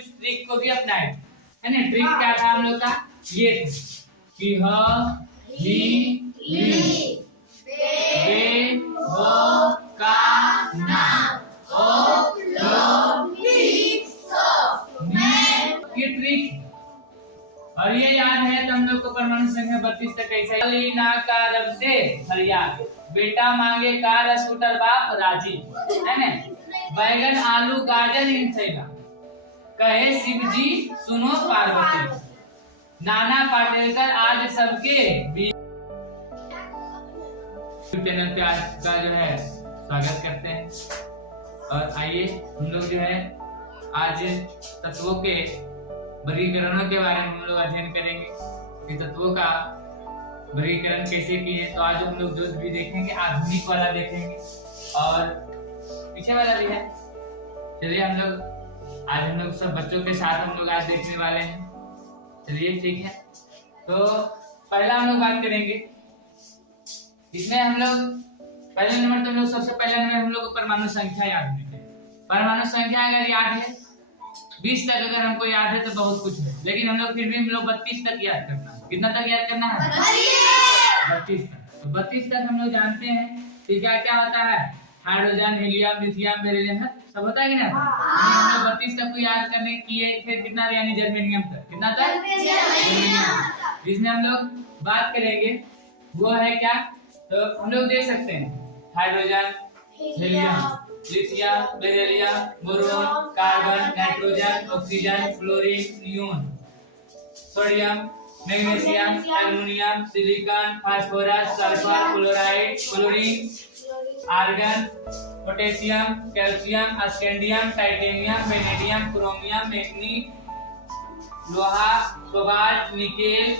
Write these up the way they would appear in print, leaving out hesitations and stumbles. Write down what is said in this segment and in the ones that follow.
कुछ ट्रिक को भी अपनाए, है ना। ट्रिक क्या था हम लोग का, ये कि ह ही ली बे वो का ना ओ लो नी सो मैं, ये ट्रिक। और ये याद है तो हम लोग को परमाणु संख्या 32 तक कैसे, ना का रब से फरियाद, बेटा मांगे कार स्कूटर बाप राजी, है ना। बैगन आलू गाजर इन थैला, कहे शिव जी सुनो पार्वती, नाना पाटेलकर आज सबके बीच। चैनल पे आज का जो है स्वागत करते हैं। और आइए हम लोग जो है आज तत्वों के वर्गीकरणों के बारे में हम लोग अध्ययन करेंगे कि तत्वों का वर्गीकरण कैसे किए। तो आज हम लोग जो भी देखेंगे आधुनिक वाला देखेंगे और पीछे वाला भी है। चलिए हम लोग सब बच्चों के साथ हम लोग आज देखने वाले हैं। चलिए ठीक है, तो पहला हम लोग बात करेंगे, इसमें हम लोग पहले नंबर तो हम लोग सबसे पहले नंबर हम लोग को परमाणु संख्या याद है। परमाणु संख्या अगर याद है 20 तक अगर हमको याद है तो बहुत कुछ है, लेकिन हम लोग फिर भी हम लोग 32 तक याद करना है। कितना तक याद करना है? 32 तक। तो 32 तक हम लोग जानते हैं कि क्या क्या होता है, हाइड्रोजन, हीलियम, लिथियम, बेरिलियम सब होता है कि ना। हम लोग 32 तक को याद करने किए, फिर कितना यानी जर्मेनियम तक, कितना तक जर्मेनियम। जिसमें हम लोग बात करेंगे वो है क्या, तो हम लोग देख सकते हैं hydrogen, helium, lithium, beryllium, boron, carbon, nitrogen, oxygen, fluorine, neon, sodium, magnesium, aluminium, silicon, phosphorus, sulphur, chloride, chlorine, argon, potassium, calcium, scandium, titanium, vanadium, chromium, manganese, लोहा, कोबाल्ट, निकेल,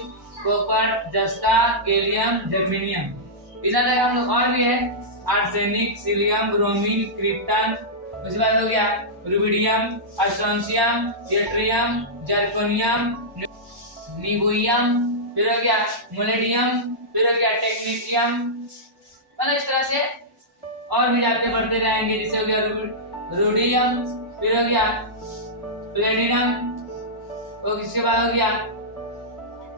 कॉपर, जस्ता, गैलियम, जर्मेनियम। इधर हम लोग और भी है arsenic, cilium, bromine, krypton, उसके बाद हो गया रुबिडियम, स्ट्रोंशियम, यट्रियम, जर्कोनियम, निबुइयम, फिर हो गया मोलेडियम, फिर हो गया टेक्नीशियम। मतलब इस तरह से और भी जाते बढ़ते रहेंगे, जैसे हो गया रोडियम, फिर हो गया प्लेटिनम, और इसके बाद हो गया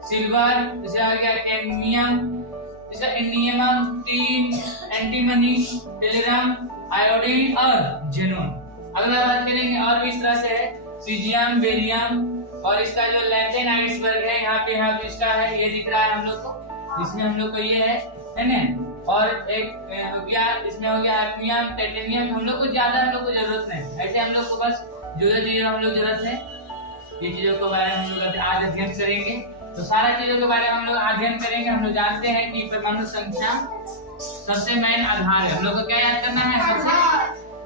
सिल्वर, जैसे हो गया कैडमियम, जैसे इंडियम, टीन, एंटीमनी, टेलिरम, आयोडीन और जेनोन। अगला बात करेंगे और भी इस तरह से है सीजियम, बेरियम, और इसका जो लैंथेन आइसबर्ग है यहाँ पे इसका है, ये दिख रहा है हम लोग को, इसमें हम लोग को ये है ना। और एक हो गया इसमें हो गया एफ्नियम, टाइटेनियम। हम लोग को ज्यादा हम लोग को जरूरत नहीं, ऐसे हम लोग को बस जो चीजों हम लोग जरूरत है ये चीजों के बारे में हम लोग आज अध्ययन करेंगे। तो सारा चीजों के बारे में हम लोग अध्ययन करेंगे। हम लोग जानते हैं कि परमाणु संख्या सबसे मेन आधार है। हम लोग को क्या याद करना है, सबसे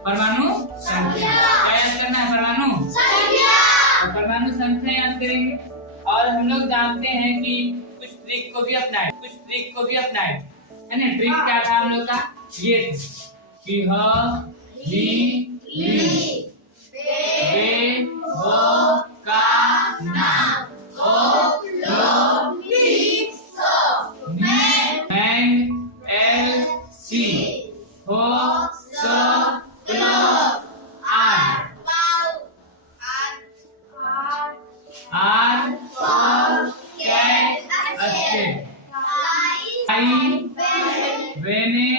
परमाणु संख्या। क्या याद करना है? परमाणु संख्या। तो परमाणु संख्या याद करेंगे। और हम लोग जानते हैं कि कुछ ट्रिक को भी अपनाए, है ना। ट्रिक क्या था हम लोग का, ये कि ह ही ली बे वो का ना ओ लो नी सो मैं एल सी हो सो लो आर और कैट अस्टे आई वेने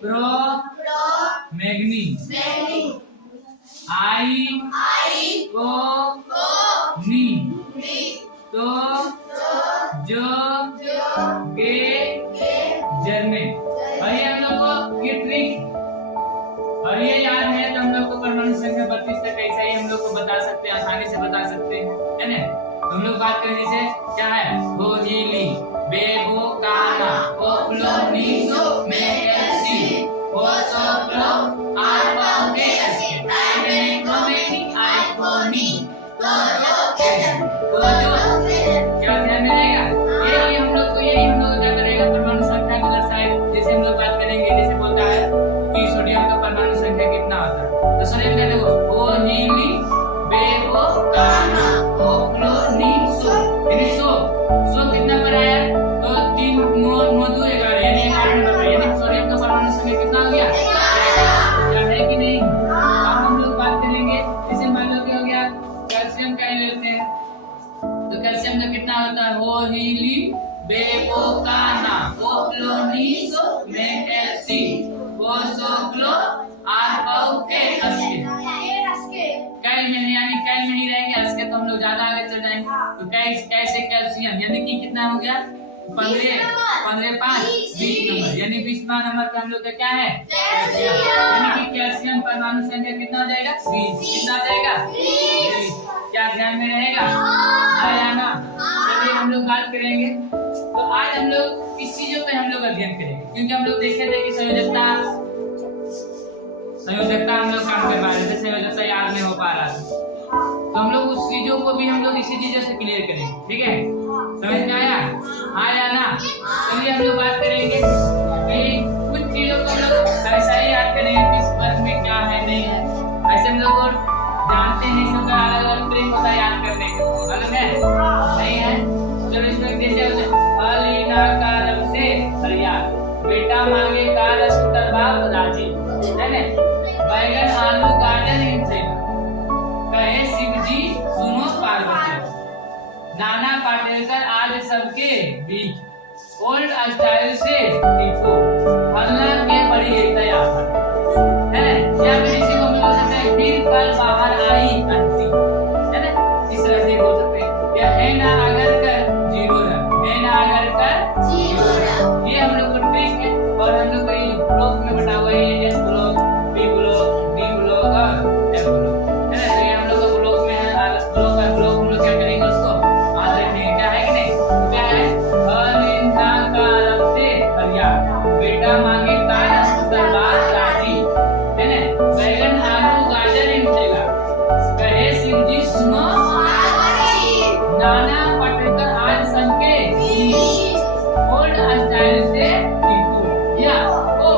प्रो मैग्नी आई को नी तो जो गे जर्मे। भाई हम लोग को ये ट्रिक और ये याद है तो हम लोग को परमाणु संख्या 32 तक ऐसा ही हम लोग को बता सकते हैं, आसानी से बता सकते हैं, है ना। तो हम लोग बात करें जैसे क्या है, वो ही ली बेबो काना ओ फ्लो नी सो में एसी ओ सो फ्लो आर पाउ के एसी टाइम को में आई को नी तो जो क्या ध्यान में रहेगा, यही हम लोग को क्या करेगा, परमाणु संख्या को दर्शाएगा। जैसे हम लोग बात करेंगे, जैसे बोलता है कि सोडियम का परमाणु संख्या कितना होता है, तो सोडियम का देखो ओ नीली बेबो काना ओ फ्लो नी सो, यानी सो कितना पर आया, तो 3 9 2 11 यानी 11 नंबर, यानी सोडियम का परमाणु संख्या कितना हो गया, 11 है कि नहीं। अब हम लोग बात करेंगे, जैसे मान लो कि हो गया कैल्शियम का ही लेते हैं। तो कैल्शियम का कितना होता है? होहिली बेबोकाना ओक्लोनिस मेटेसी ओसोक्लो आरपाउके अस्के। कैल में है यानी कैल में ही रहेंगे, अस्के तो हम लोग ज्यादा आगे चल जाएंगे। तो कैसे कैल्शियम यानी कि कितना हो गया? 15 5 20 नंबर, यानी 20वां नंबर पे हम लोग का क्या है? यानी कि कैल्शियम परमाणु संख्या कितना हो जाएगा? 20। कितना हो जाएगा? 20। क्या ध्यान में रहेगा? आया ना? चलिए हम लोग बात करेंगे। तो आज हम लोग इस चीजों पे हम लोग अध्ययन करेंगे, क्योंकि हम लोग देखे थे कि संयोजकता हम लोग काम कर पा रहे थे, संयोजकता याद नहीं हो पा रहा था। तो हम लोग उस चीजों को भी हम लोग इसी चीजों से क्लियर करेंगे। ठीक है, समझ में आया? आया ना? चलिए हम लोग बात करेंगे कि कुछ चीजों को हम लोग ऐसा ही याद करेंगे कि इस वर्ग में क्या है नहीं है। ऐसे हम लोग जानते हैं, सबका अलग अलग ट्रिक होता है याद करने का, मालूम है? नहीं है? चलो इसमें जैसे अलीना का रब से फरियाद, बेटा मांगे का रस पुत्र बाप राजी, है ना? बैगन आलू गाजर इनसे कहे शिव जी सुनो पार्वती, नाना पाटेलकर आज सबके बीच ओल्ड स्टाइल से टीको, हल्ला के बड़ी एकता है ना? या फिर इसी को हम लोग सकते हैं फिर कल बाहर आई अंती, है ना? इस तरह से बोल सकते हैं। या है ना अगर कर जीरो रन, है ना अगर कर जीरो रन, ये हम लोग को ट्रिक है। और हम लोग कई ब्लॉक में बटा हुआ है, ये S block, B block, D block और एफ ब्लॉक, है ना? तो ये हम लोग का ब्लॉक में है। ब्लॉक है, ब्लॉक हम लोग क्या करेंगे उसको याद रखेंगे, क्या है कि नहीं? क्या है? अलिंदा का रब से फरियाद, बेटा मांगे का पुत्र बाप राजी, है ना? बैगन आलू गाजर इनसेगा कहे शिव जी सुनो नाना पाटेलकर आज सबके ओल्ड स्टाइल से टीको, या ओ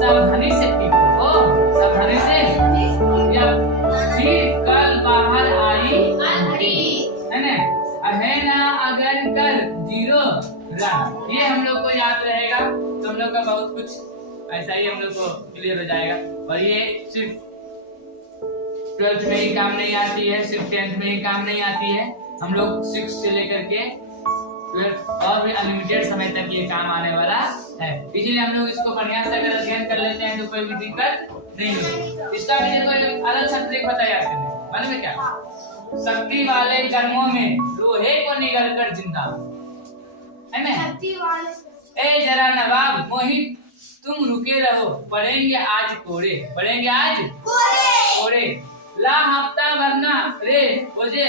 सावधानी से टीको, ओ सावधानी से, या फिर कल बाहर आई है ना? है ना अगर कर जीरो रन, ये हम लोग को याद रहेगा तो हम लोग का बहुत कुछ ऐसा ही हम लोग को क्लियर हो जाएगा। और ये सिर्फ 12th में ही काम नहीं आती है, सिर्फ 10th में ही काम नहीं आती है, हम लोग 6 से लेकर के 12 और भी अनलिमिटेड समय तक ये काम आने वाला है। इसलिए हम लोग इसको बढ़िया से अगर अध्ययन कर लेते हैं तो कोई भी दिक्कत नहीं होगी। इसका भी देखो अलग सा ट्रिक बताया आपने, मालूम है क्या? शक्ति वाले कर्मों में लोहे को निगल कर जिंदा, है ना? ए जरा नवाब मोहित तुम रुके रहो, पढ़ेंगे आज कोड़े, पढ़ेंगे आज कोड़े, ला हफ्ता भरना रे मुझे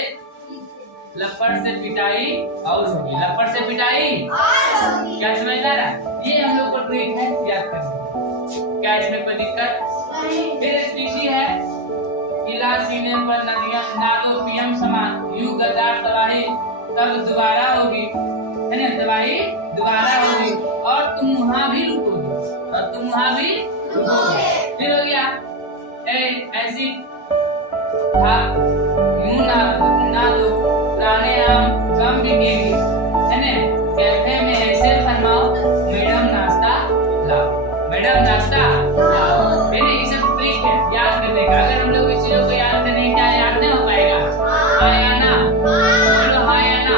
लपड़ से पिटाई और होगी, लपड़ से पिटाई क्या समझदार है? ये हम लोग को ट्रिक है याद करने। क्या इसमें कोई दिक्कत? फिर तीसरी है किला सीने पर नदियां नादो पीएम समान, यू गद्दार तबाही तब दोबारा होगी, है ना? तबाही दोबारा होगी और तुम वहां भी लूटोगे, और तुम वहां भी लूटोगे। फिर हो गया ऐसी था यूं ना दो पुराने आम कम बिकेंगे, है ना? कैफे में ऐसे फरमाओ मैडम नाश्ता लाओ, मैडम नाश्ता लाओ, है ना? ये सब ट्रिक है याद करने का। अगर हम लोग इस चीजों को याद करेंगे क्या याद नहीं हो पाएगा? हाँ या ना? बोलो हाँ या ना?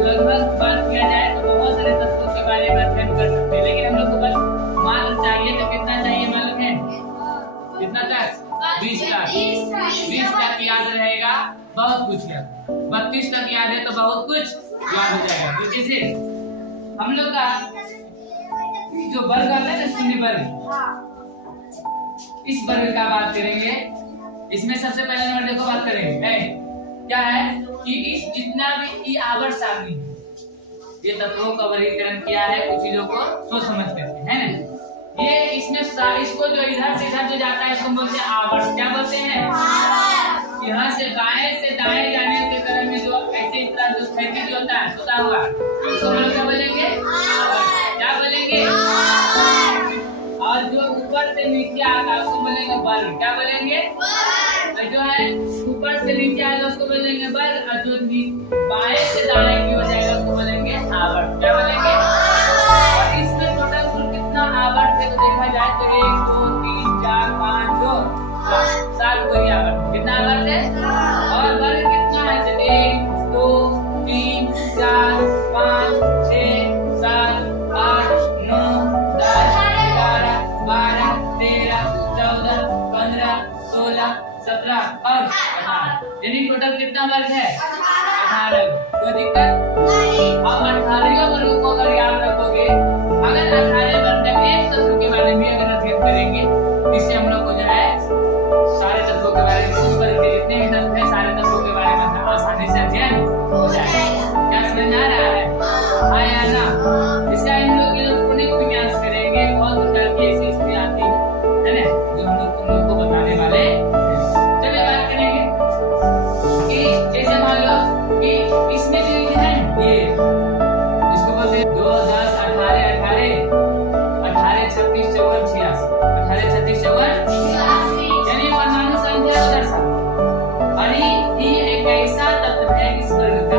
लगभग बात किया जाए तो बहुत सारे तत्वों के बारे में अध्ययन कर सकते हैं, लेकिन हम लोग को बस मात्र चाहिए तो कितना चाहिए मालूम है? कितना तक? 20 तक। 20 तक याद रहेगा बहुत कुछ याद, 32 तक याद है तो बहुत कुछ याद हो जाएगा। तो जैसे हम लोग का जो वर्ग आता है ना शून्य वर्ग, इस वर्ग का बात करेंगे। इसमें सबसे पहले नंबर देखो बात करेंगे क्या है कि इस जितना भी आवर्त सारणी ये तत्वों का वर्गीकरण किया है, कुछ चीजों को सोच समझ करके, है ना? ये इसमें इसको जो इधर से इधर जो जाता है इसको बोलते हैं आवर्त। क्या बोलते हैं? यहाँ से बाएं से दाएं जाने के क्रम में जो ऐसे इस तरह जो क्षैतिज होता है सोता हुआ, उसको हम लोग क्या बोलेंगे? आवर्त। क्या बोलेंगे? और जो ऊपर से नीचे आता है उसको बोलेंगे वर्ग। क्या बोलेंगे? जो है ऊपर से नीचे आएगा उसको बोलेंगे वर्ग, और जो बाएं से दाएं की हो जाएगा उसको बोलेंगे आवर्त। क्या बोलेंगे? और इसमें टोटल कुल कितना आवर्त है तो देखा जाए तो 1 2 3 4 5 6 7 कोई आवर्त। कितना आवर्त है? 17 और 18, यानी टोटल कितना वर्ग है? 18। कोई दिक्कत नहीं। अब 18 वर्गों को अगर याद रखोगे, अगर 18 वर्ग का एक तत्व के बारे में अगर अध्ययन करेंगे, इससे हम लोग को जो है सारे तत्वों के बारे में, उस वर्ग के जितने भी तत्व है सारे तत्वों के बारे में आसानी से अध्ययन हो जाएगा। क्या समझ आ रहा है? हाँ या ना? इसका हम लोग इलेक्ट्रॉनिक विन्यास करेंगे, बहुत प्रकार की ऐसी स्थिति आती है ना, जो हम लोग तुम लोग को बताने वाले हैं। चलिए बात करेंगे कि जैसे मान लो कि इसमें जो है ये इसको बोलते हैं 2, 10, 18, 18, 36, 54, 86, 18, 36, 54, यानी परमाणु संख्या को दर्शाता। और ये एक ऐसा तत्व है इस वर्ग का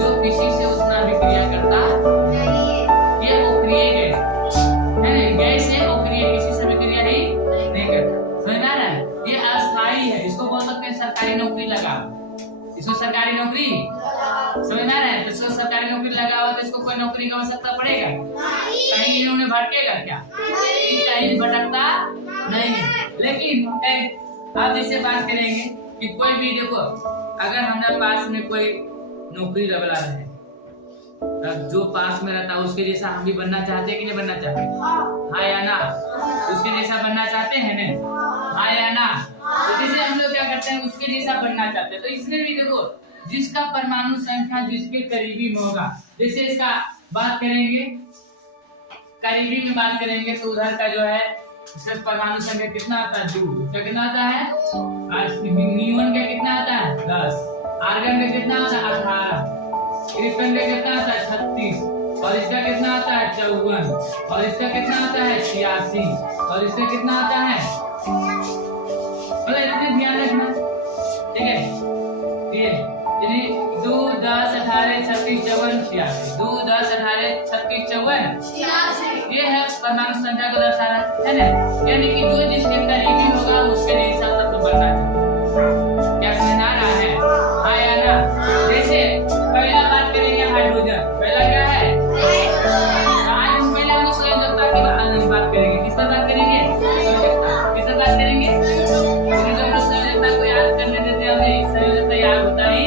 जो किसी से उतना भी क्रिया करता नहीं है। ये अक्रिय गैस है ना, गैस है, अक्रिय, किसी से भी क्रिया ही नहीं करता। समझ आ रहा है? ये अस्थायी है, इसको बोल सकते हैं सरकारी नौकरी लगा, इसको सरकारी नौकरी, समझ आ रहा है? तो इसको सरकारी नौकरी लगा हुआ तो इसको कोई नौकरी की आवश्यकता पड़ेगा? कहीं इन्होंने भटकेगा क्या? कहीं भटकता नहीं है। लेकिन आप इससे बात करेंगे कि कोई भी देखो, अगर हमारे पास में कोई नौकरी वाला है, जो पास में रहता है उसके जैसा हम भी बनना चाहते हैं कि नहीं बनना चाहते? हाँ या ना? उसके जैसा बनना चाहते हैं ना? हाँ या ना? तो जैसे हम लोग क्या करते हैं, उसके जैसा बनना चाहते हैं। तो इसमें भी देखो, जिसका परमाणु संख्या जिसके करीबी में होगा, जैसे इसका बात करेंगे, करीबी में बात करेंगे तो उधर का जो है इसका परमाणु संख्या कितना आता है? 2। इसका कितना आता है? न्यून का कितना आता है? 10। आर्गन का कितना आता है? 18। इलेक्ट्रॉन का कितना आता है? 36। और इसका कितना आता है? 54। और इसका कितना आता है? 86। और इसका कितना आता है? मतलब इतने ध्यान रखना, ठीक है? ये 2, 10, 18, 36, 54, 86। 2, 10, 18, 36, 54, 86। ये है परमाणु संख्या को दर्शा रहा है ना, यानी कि जो जिसके करीबी होगा उसके हिसाब से तो बनना चाहिए। क्या समझ आ रहा है? हाँ या ना? जैसे पहला बात करेंगे हाइड्रोजन। पहला क्या है? आज हम पहले हम संयोजकता की बात करेंगे। किस पर बात करेंगे? किस पर बात करेंगे? संयोजकता को याद करने देते हमें, संयोजकता याद होता ही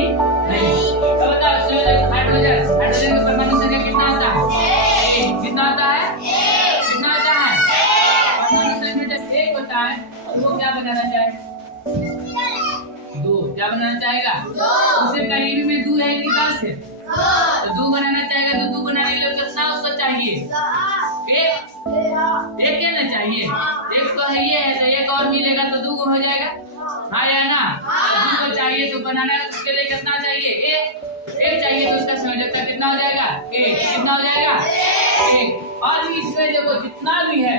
नहीं। तो बताओ संयोजक हाइड्रोजन, हाइड्रोजन का परमाणु संख्या कितना होता है? कितना होता है? कितना होता है? परमाणु संख्या जब 1 होता है तो वो क्या बनाना चाहेगा? 2। क्या बनाना चाहेगा? उसे करीबी में 2 है कि 10 है? तो 2 बनाना चाहेगा, तो 2 बनाने के लिए कितना उसको चाहिए? 1 कहना चाहिए। 1 तो है ये है, तो 1 और मिलेगा तो 2 हो जाएगा। हाँ या ना? 2 को चाहिए तो बनाना उसके लिए कितना चाहिए? 1 चाहिए, तो उसका संयोजकता कितना हो जाएगा? 1। कितना हो जाएगा? 1। और इसमें देखो जितना भी है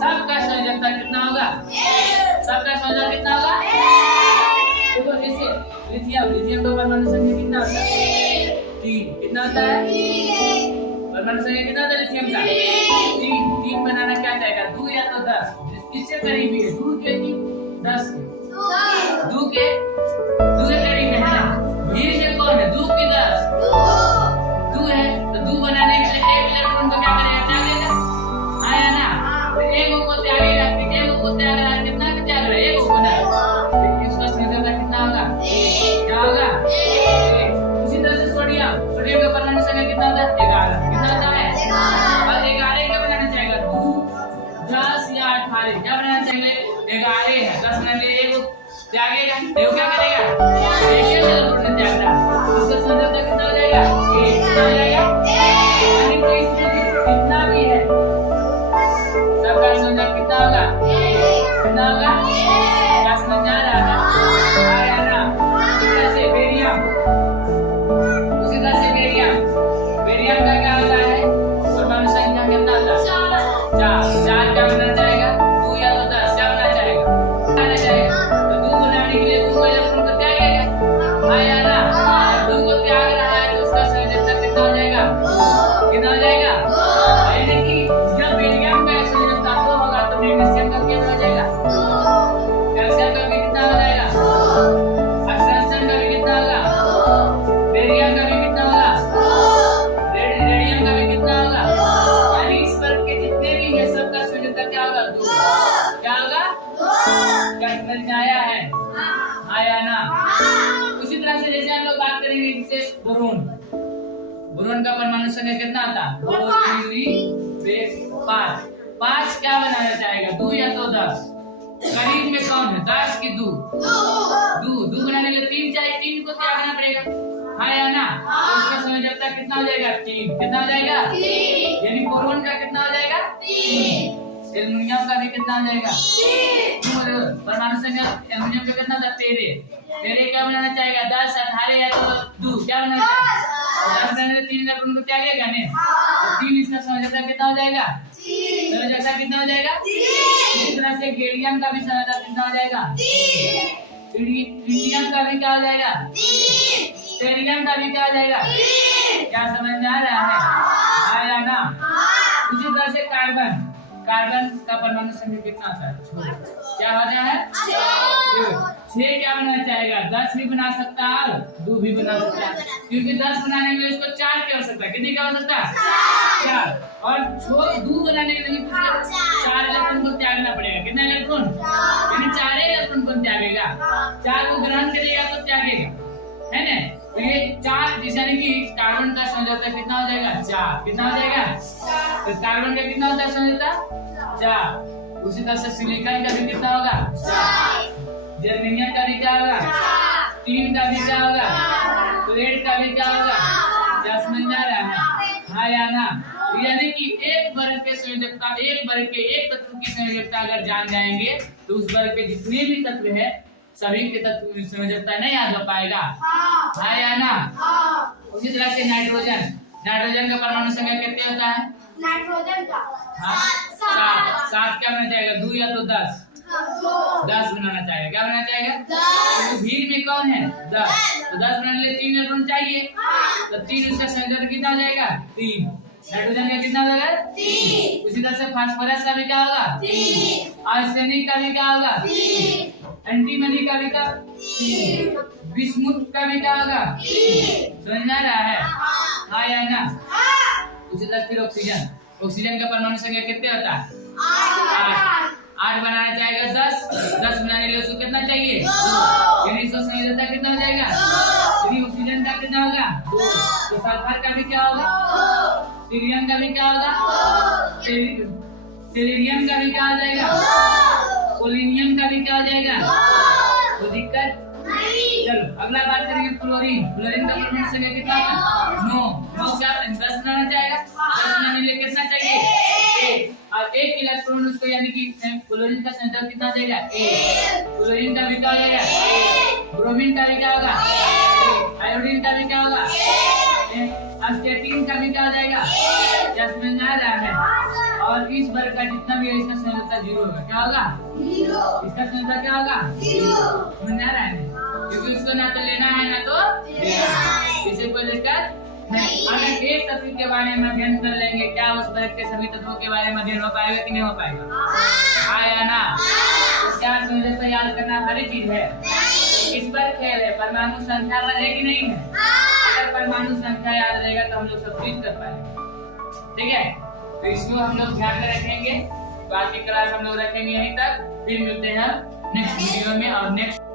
सबका संयोजकता कितना होगा? सबका संयोजकता कितना होगा? देखो जैसे लिथियम, लिथियम का परमाणु संख्या कितना होता है? 3। कितना होता है? परमाणु संख्या कितना होता है लिथियम का? 3 बनाना क्या चाहेगा? 2 या तो 10, किससे करीबी है? 2 के कि 10 के? 2 के करीब है ना? ये कौन है? 2 की 10? 2 है, तो 2 बनाने के लिए 1 इलेक्ट्रॉन को क्या करेगा? त्यागेगा। हाँ या ना? तो 1 को त्यागेगा, 1 को त्याग रहा है, कितना का त्याग रहा है? 1 को ना, इसका संयोजकता कितना होगा? क्या होगा? 1। उसी तरह से सोडियम, सोडियम का परमाणु संख्या कितना होता है? 11। कितना होता है? और 11 क्या बनाना चाहेगा? 2, 10 या 18 क्या बनाना चाहिए? 11 है, 10 बनाने के लिए 1 त्यागेगा, वो क्या करेगा? 1 इलेक्ट्रॉन त्याग रहा है, उसका संयोजकता कितना हो जाएगा? 1। कितना हो जाएगा? यानी कि इसमें कितना भी है सबका संयोजकता कितना होगा? कितना होगा? क्या समझ आ रहा है? आ रहा है ना? उसी तरह से बेरियम, उसी तरह से बेरियम, बेरियम का क्या होता है? परमाणु संख्या कितना होता है? 4। 4 क्या बनना चाहेगा? 2 या तो 10 क्या बनना चाहेगा? बनाना चाहेगा, तो 2 बनाने के लिए 2 इलेक्ट्रॉन को त्यागेगा। हाँ या ना? 2 को त्याग रहा है तो उसका संयोजकता कितना हो जाएगा? कितना हो जाएगा? यानी कि जब बेरियम का संयोजकता 2 होगा तो मैग्नीशियम का कितना हो जाएगा? कैल्शियम का भी कितना हो जाएगा? ऑक्सीजन का भी कितना होगा? बेरियम का भी कितना होगा? रेडियम का भी कितना होगा? यानी इस वर्ग के जितने भी है सबका संयोजकता क्या होगा? 2। क्या होगा? क्या समझ में आया है? आया ना। उसी तरह से जैसे हम लोग बात करेंगे इससे बोरोन। बोरोन का परमाणु संख्या कितना आता है? 2 3 5। 5 क्या बनाना चाहेगा? 2 या तो 10? करीब में कौन है? 10 की 2? 2 बनाने के लिए 3 चाहिए, 3 को त्यागना पड़ेगा, हाँ या ना? तो उसका संयोजकता कितना हो जाएगा? 3। कितना हो जाएगा? 3। यानी बोरोन का कितना हो जाएगा? 3। एल्युमिनियम का भी कितना हो जाएगा? 3। परमाणु संख्या एल्युमिनियम का कितना था? 13 क्या बनाना चाहेगा? 10 18 या तो 2 क्या बनाना चाहेगा? 10 बनाने 3 को त्यागेगा नहीं, तो 3 इसका संयोजकता कितना हो जाएगा? संयोजकता कितना हो जाएगा? इसी तरह से गैलियम का भी संयोजकता कितना हो जाएगा? इंडियम का भी क्या हो जाएगा? टेरियम का भी क्या हो जाएगा? क्या समझ में आ रहा है? आया ना? उसी तरह से कार्बन का परमाणु संख्या कितना आता है? क्या होता है? 6 क्या बनाना चाहेगा? 10 भी बना सकता है और 2 भी बना सकता है, क्योंकि 10 बनाने के लिए इसको 4 की आवश्यकता है। कितनी की आवश्यकता है? 4। और 2 बनाने के लिए 4 इलेक्ट्रॉन को त्यागना पड़ेगा। कितना इलेक्ट्रॉन? यानी 4 इलेक्ट्रॉन को त्यागेगा। 4 को ग्रहण करेगा तो त्यागेगा, है ना? तो ये 4 यानी कि कार्बन का संयोजकता कितना हो जाएगा? 4। कितना हो जाएगा? तो कार्बन का कितना होता है संयोजकता? 4। उसी तरह से सिलिकॉन का भी कितना होगा? 4। जर्मेनियम का भी क्या होगा? 3 का भी क्या होगा? प्लेट का भी क्या होगा? क्या समझ में आ रहा है? हाँ या ना? यानी कि एक वर्ग के संयोजकता, एक वर्ग के एक तत्व की संयोजकता अगर जान जाएंगे तो उस वर्ग के जितने भी तत्व है सभी के तत्व की संयोजकता नहीं याद हो पाएगा, हाँ या ना? उसी तरह से नाइट्रोजन का परमाणु संख्या कितने होता है? नाइट्रोजन का 7 क्या बनाना चाहेगा? 2 या तो 10? 10 बनाना चाहेगा। क्या बनाना चाहेगा? तो भीड़ में कौन है? 10। तो 10 बनाने के लिए 3 इलेक्ट्रॉन चाहिए, तो 3 उसका संयोजकता कितना हो जाएगा? 3। नाइट्रोजन का कितना हो जाएगा? 3। उसी तरह से फास्फोरस का भी क्या होगा? 3। आर्सेनिक का भी क्या होगा? 3। एंटीमनी का भी क्या? 3। बिस्मुथ का भी क्या होगा? 3। समझ में आ रहा है? हाँ या ना? उसी तरह फिर ऑक्सीजन का परमाणु संख्या कितने होता है? 8 बनाना चाहेगा 10 बनाने के लिए उसको कितना चाहिए? 2। यानी इसका संयोजकता कितना हो जाएगा? यानी ऑक्सीजन का कितना होगा? 2। तो सल्फर का भी क्या होगा? सीरियम का भी क्या होगा? सेलेनियम का भी क्या हो जाएगा? पोलिनियम का भी क्या हो जाएगा? तो दिक्कत नहीं। चलो अगला बात करेंगे क्लोरीन का परमाणु संख्या कितना होगा? 9 क्या 10 बनाना चाहेगा? 10 बनाने के लिए कितना चाहिए? 1। और 1 इलेक्ट्रॉन उसको यानी कि क्लोरीन का संयोजकता कितना देगा? 1। क्लोरीन का भी क्या हो जाएगा? 1। ब्रोमीन का भी क्या होगा? 1। आयोडीन का भी क्या होगा? 1। अस्टेटिन का भी क्या हो जाएगा? 1। क्या समझ में आ रहा है? और इस वर्ग का जितना भी है इसका संयोजकता 0 होगा। क्या होगा? 0। इसका संयोजकता क्या होगा? 0। समझ में आ रहा है? क्योंकि उसको ना तो लेना है ना तो देना है, इसे कोई दिक्कत नहीं। अगर एक तत्व के बारे में अध्ययन कर लेंगे, क्या उस वर्ग के सभी तत्वों के बारे में अध्ययन हो पाएगा कि नहीं हो पाएगा? हाँ या ना? तो क्या संयोजकता याद करना हर चीज है? इस पर खेल है, परमाणु संख्या पर है कि नहीं है? अगर परमाणु संख्या याद रहेगा तो हम लोग सब चीज कर पाएंगे, ठीक है? तो इसको हम लोग ध्यान में रखेंगे। बाकी क्लास हम लोग रखेंगे यहीं तक, फिर मिलते हैं नेक्स्ट वीडियो में और नेक्स्ट